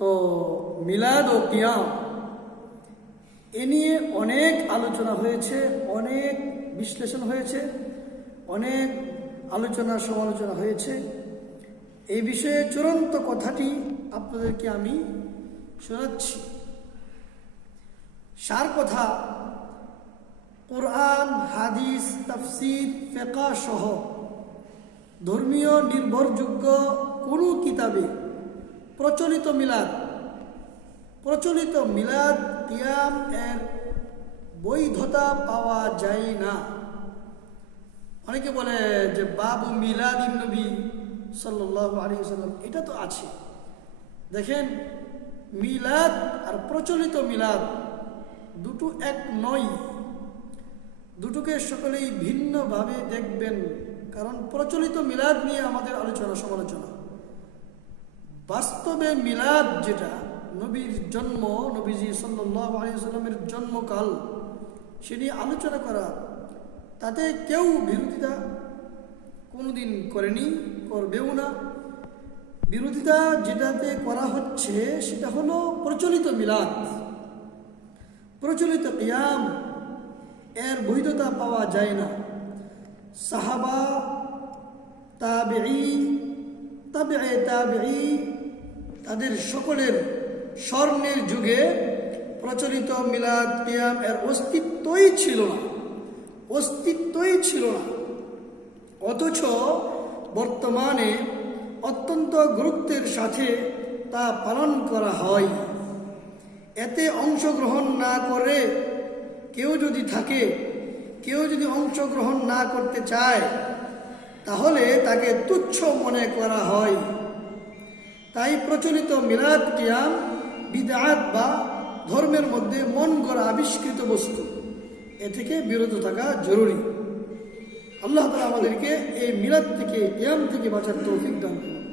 তো মিলাদ ও কিয়াম এ নিয়ে অনেক আলোচনা হয়েছে, অনেক বিশ্লেষণ হয়েছে, অনেক আলোচনা সমালোচনা হয়েছে। এই বিষয়ে চূড়ান্ত কথাটি আপনাদেরকে আমি শোনাচ্ছি। সার কথা, কোরআন, হাদিস, তাফসির, ফিকহ সহ ধর্মীয় নির্ভরযোগ্য কোনো কিতাবে প্রচলিত মিলাদ কিয়াম এর বৈধতা পাওয়া যায় না। অনেকে বলে যে বাবু মিলাদিন নবী সাল্লাল্লাহু আলাইহি ওয়াসাল্লাম, এটা তো আছে। দেখেন, মিলাদ আর প্রচলিত মিলাদ দুটো এক নয়, দুটোকে সকলেই ভিন্নভাবে দেখবেন। কারণ প্রচলিত মিলাদ নিয়ে আমাদের আলোচনা সমালোচনা, বাস্তবে মিলাদ যেটা নবীর জন্ম, নবীজি সাল্লাল্লাহু আলাইহি ওয়াসাল্লামের জন্মকাল, সে নিয়ে আলোচনা করা, তাতে কেউ বিরোধিতা কোনোদিন করেনি, করবেও না। বিরোধিতা যেটাতে করা হচ্ছে সেটা হলো প্রচলিত মিলাদ। প্রচলিত কিয়াম এর বৈধতা পাওয়া যায় না। সাহাবা, তাবেঈ, তাবেঈ তাবেঈ, তাদের সকলের স্বর্ণের যুগে প্রচলিত মিলাদ কিয়াম এর অস্তিত্বই ছিল না। অথচ বর্তমানে অত্যন্ত গুরুত্বের সাথে তা পালন করা হয়। এতে অংশগ্রহণ না করে কেউ যদি অংশগ্রহণ না করতে চায়, তাহলে তাকে তুচ্ছ মনে করা হয়। তাই প্রচলিত মিলাদ কিয়াম বিদআত বা ধর্মের মধ্যে মন গড়া আবিষ্কৃত বস্তু, এ থেকে বিরত থাকা জরুরি। আল্লাহ তাআলা আমাদেরকে এই মিলাদ থেকে, কিয়াম থেকে বাঁচার তৌফিক দান করুন।